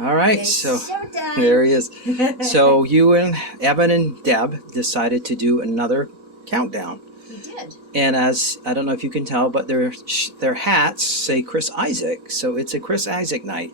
All right, It's so showtime. there he is. So you and Evan and Deb decided to do another countdown. We did. And as I don't know if you can tell, but their hats say Chris Isaak, so it's a Chris Isaak night.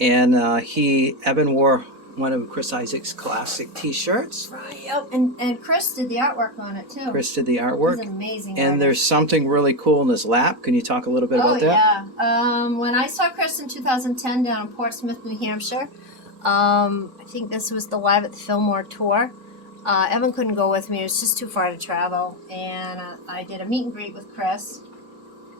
And Evan wore one of Chris Isaak's classic T-shirts. Right. Yep. And Chris did the artwork on it too. Chris did the artwork. He's an amazing And artist. there's something really cool in his lap. Can you talk a little bit about that? Yeah. When I saw Chris in 2010 down in Portsmouth, New Hampshire, I think this was the Live at the Fillmore tour. Evan couldn't go with me. It was just too far to travel. And I did a meet and greet with Chris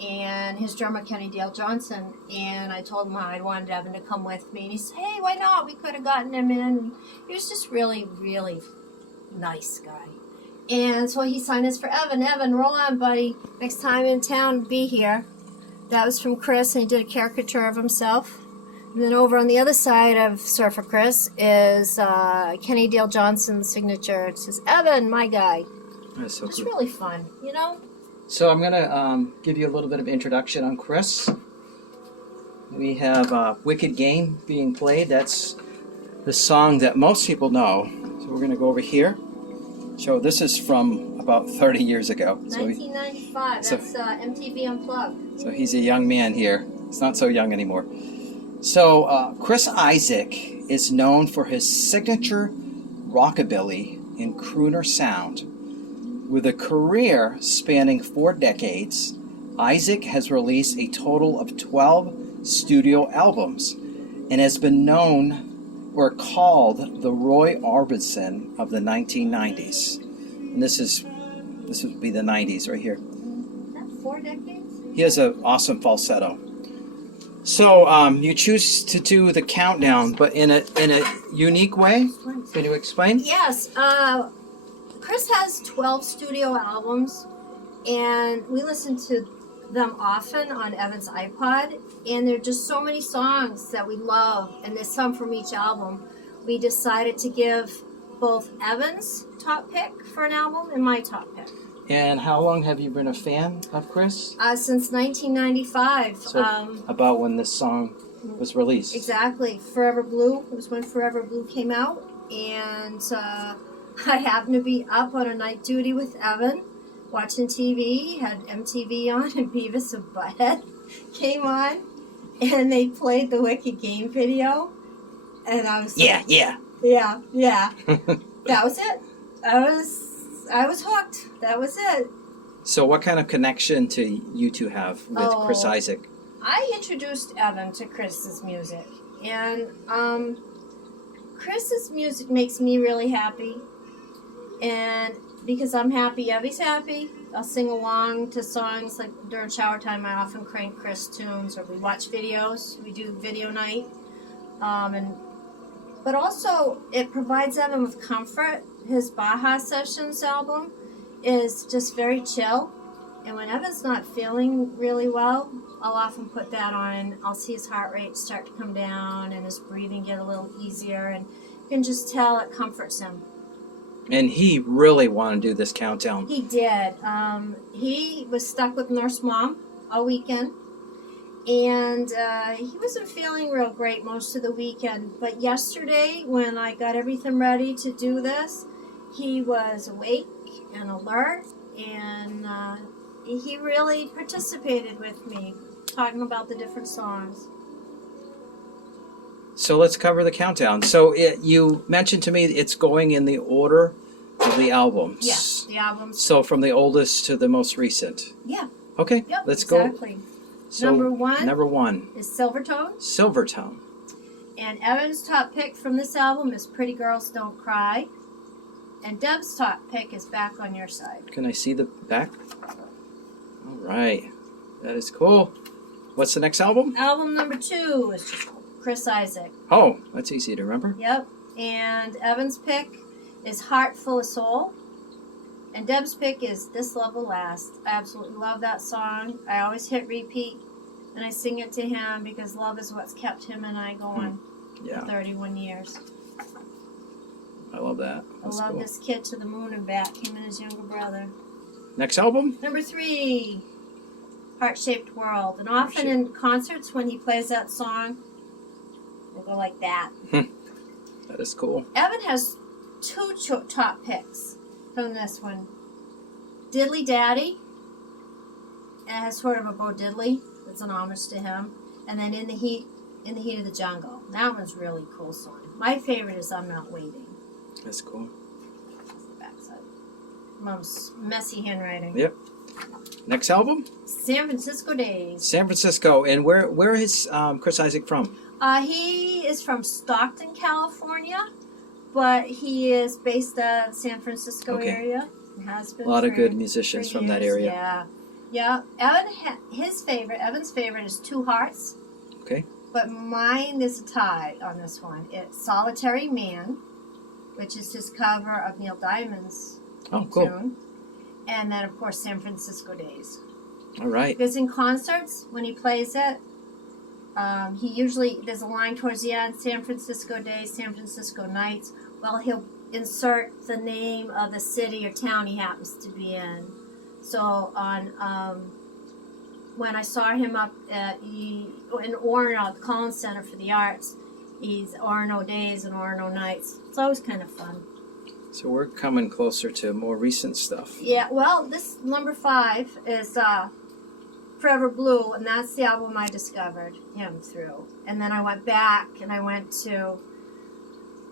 and his drummer, Kenny Dale Johnson. And I told him I wanted Evan to come with me. And he said, hey, why not? We could have gotten him in. And he was just really, really nice guy. And so he signed us for Evan. Evan, roll on, buddy. Next time in town, be here. That was from Chris, and he did a caricature of himself. And then over on the other side of Surfer Chris is Kenny Dale Johnson's signature. It says, Evan, my guy. That's so It's cool. really fun, you know? So I'm going to give you a little bit of introduction on Chris. We have Wicked Game being played. That's the song that most people know. So we're going to go over here. So this is from about 30 years ago. 1995. so- That's MTV Unplugged. So he's a young man here. He's not so young anymore. So Chris Isaak is known for his signature rockabilly and crooner sound. With a career spanning 4 decades, Isaak has released a total of 12 studio albums and has been known or called the Roy Orbison of the 1990s. And this would be the 90s right here. Is that 4 decades? He has an awesome falsetto. So you choose to do the countdown, but in a unique way. Can you explain? Yes. Chris has 12 studio albums, and we listen to them often on Evan's iPod, and there are just so many songs that we love, and there's some from each album. We decided to give both Evan's top pick for an album and my top pick. And how long have you been a fan of Chris? Since 1995. So about when this song was released. Exactly. Forever Blue. It was when Forever Blue came out, and I happened to be up on a night duty with Evan, watching TV, had MTV on, and Beavis and Butthead came on, and they played the Wicked Game video, and I was Yeah. That was it. I was hooked. That was it. So what kind of connection do you two have with Chris Isaak? I introduced Evan to Chris's music, and Chris's music makes me really happy, and because I'm happy, Evie's happy. I'll sing along to songs, like during shower time I often crank Chris tunes, or we watch videos. We do video night, but also it provides Evan with comfort. His Baja Sessions album is just very chill, and when Evan's not feeling really well, I'll often put that on, and I'll see his heart rate start to come down and his breathing get a little easier, and you can just tell it comforts him. And he really wanted to do this countdown. He did. He was stuck with Nurse Mom all weekend, and he wasn't feeling real great most of the weekend. But yesterday, when I got everything ready to do this, he was awake and alert, and he really participated with me, talking about the different songs. So let's cover the countdown. So you mentioned to me it's going in the order of the albums. Yes, the albums. So from the oldest to the most recent. Yeah. Okay, Yep, let's exactly. go. So Number one is is Silvertone. Silvertone. And Evan's top pick from this album is Pretty Girls Don't Cry. And Deb's top pick is Back on Your Side. Can I see the back? All right. That is cool. What's the next album? Album number 2 is just Chris Isaak. Oh, that's easy to remember. Yep. And Evan's pick is Heart Full of Soul. And Deb's pick is This Love Will Last. I absolutely love that song. I always hit repeat and I sing it to him because love is what's kept him and I going Yeah, for 31 years. I love that. That's I love cool. this kid to the moon and back, him and his younger brother. Next album? Number 3, Heart-Shaped World. And often in concerts when he plays that song, we'll go like that. That is cool. Evan has two top picks from this one. Diddley Daddy. It has sort of a Bo Diddley. It's an homage to him. And then In the Heat of the Jungle. That one's really cool song. My favorite is I'm Not Waiting. That's cool. That's the backside. Mom's messy handwriting. Yep. Next album? San Francisco Days. San Francisco. And where is Chris Isaak from? He is from Stockton, California, but he is based out of the San Francisco area. Has been a lot of good musicians from that area. Yeah. Yeah. Evan's favorite is Two Hearts. Okay. But mine is a tie on this one. It's Solitary Man, which is his cover of Neil Diamond's tune. And then, of course, San Francisco Days. All right. Because in concerts, when he plays it, he usually, there's a line towards the end, San Francisco Days, San Francisco Nights. Well, he'll insert the name of the city or town he happens to be in. So when I saw him up in Orono at the Collins Center for the Arts, he's Orono Days and Orono Nights. It's always kind of fun. So we're coming closer to more recent stuff. Yeah, well, this number 5 is Forever Blue, and that's the album I discovered him through. And then I went back and I went to,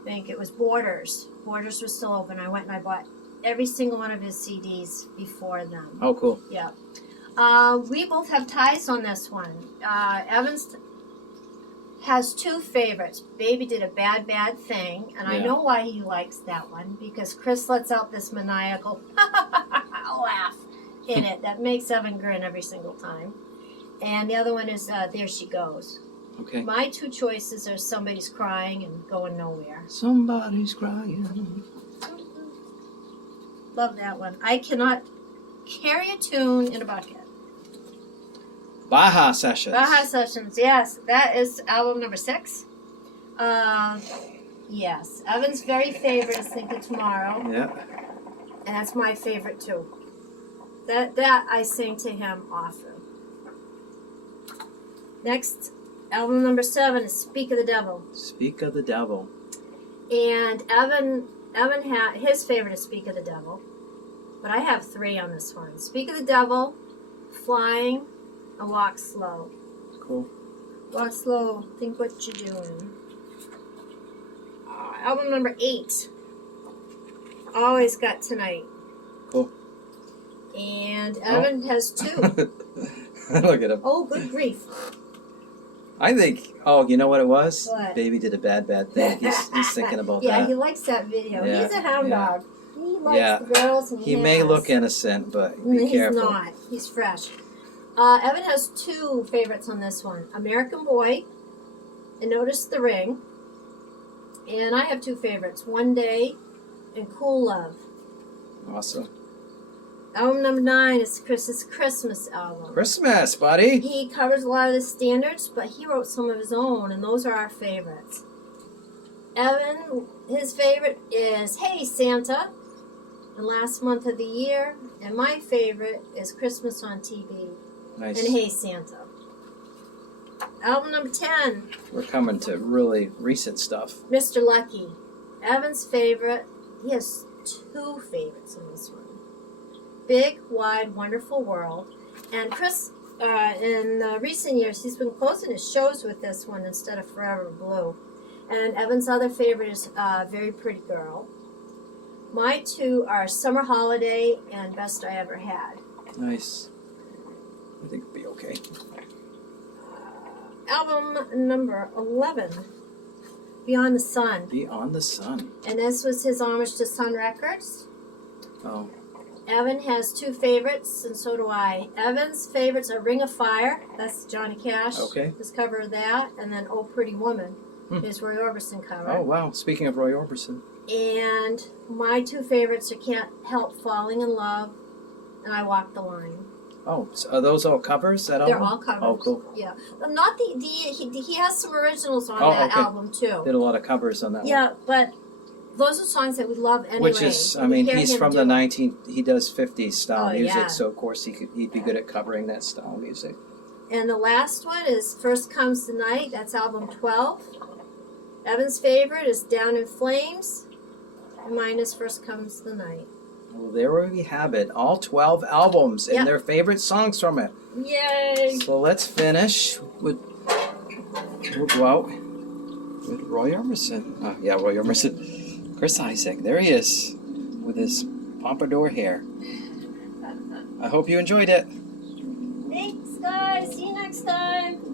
I think it was Borders. Borders was still open. I went and I bought every single one of his CDs before them. Oh, cool. Yeah. We both have ties on this one. Evans has 2 favorites. Baby Did a Bad, Bad Thing, and I know why he likes that one, because Chris lets out this maniacal laugh in it that makes Evan grin every single time. And the other one is There She Goes. Okay. My 2 choices are Somebody's Crying and Going Nowhere. Somebody's Crying. Love that one. I cannot carry a tune in a bucket. Baja Sessions. Baja Sessions, yes. That is album number 6. Yes. Evan's very favorite is Think of Tomorrow. Yeah. And that's my favorite too. That I sing to him often. Next, album number 7 is Speak of the Devil. Speak of the Devil. And Evan his favorite is Speak of the Devil. But I have 3 on this one. Speak of the Devil, Flying, and Walk Slow. Cool. Walk slow, think what you're doing. Album number 8. Always Got Tonight. Cool. And Evan has 2. Look at him. Oh, good grief. I think, you know what it was? What? Baby Did a Bad, Bad Thing. He's thinking about Yeah, that. he likes that video. Yeah, He's a hound yeah. dog. He likes the girls and He may look innocent, but be careful. He's not. He's fresh. Evan has 2 favorites on this one. American Boy and Notice the Ring. And I have 2 favorites. One Day and Cool Love. Awesome. Album number 9 is Chris's Christmas album. Christmas, buddy. He covers a lot of the standards, but he wrote some of his own, and those are our favorites. Evan, his favorite is Hey Santa, the last month of the year, and my favorite is Christmas on TV. Nice. And Hey Santa. Album number 10. We're coming to really recent stuff. Mr. Lucky. Evan's favorite. He has 2 favorites on this one. Big, Wide, Wonderful World. And Chris, in recent years, he's been closing his shows with this one instead of Forever Blue. And Evan's other favorite is Very Pretty Girl. My 2 are Summer Holiday and Best I Ever Had. Nice. I think it'll be okay. Album number 11, Beyond the Sun. Beyond the Sun. And this was his homage to Sun Records. Oh. Evan has 2 favorites, and so do I. Evan's favorites are Ring of Fire. That's Johnny Cash. Okay. His cover of that. And then Oh Pretty Woman, his Roy Orbison cover. Oh, wow. Speaking of Roy Orbison. And my 2 favorites are Can't Help Falling in Love and I Walk the Line. Oh, so are those all covers? That They're album? all covers. Oh, cool. Yeah. Not he has some originals on Oh, that okay. album, too. Did a lot of covers on that one. Yeah, but those are songs that we love anyway. Which is, I We mean, hear he's him from do the it. he does 50s style Oh, music, yeah. so of course he'd be good at covering that style music. And the last one is First Comes the Night. That's album 12. Evan's favorite is Down in Flames. And mine is First Comes the Night. Well, there we have it. All 12 albums and Yep. their favorite songs from it. Yay! So let's finish with, we'll go out with Roy Orbison. Oh, yeah, Roy Orbison. Chris Isaak. There he is with his pompadour hair. I hope you enjoyed it. Thanks, guys. See you next time.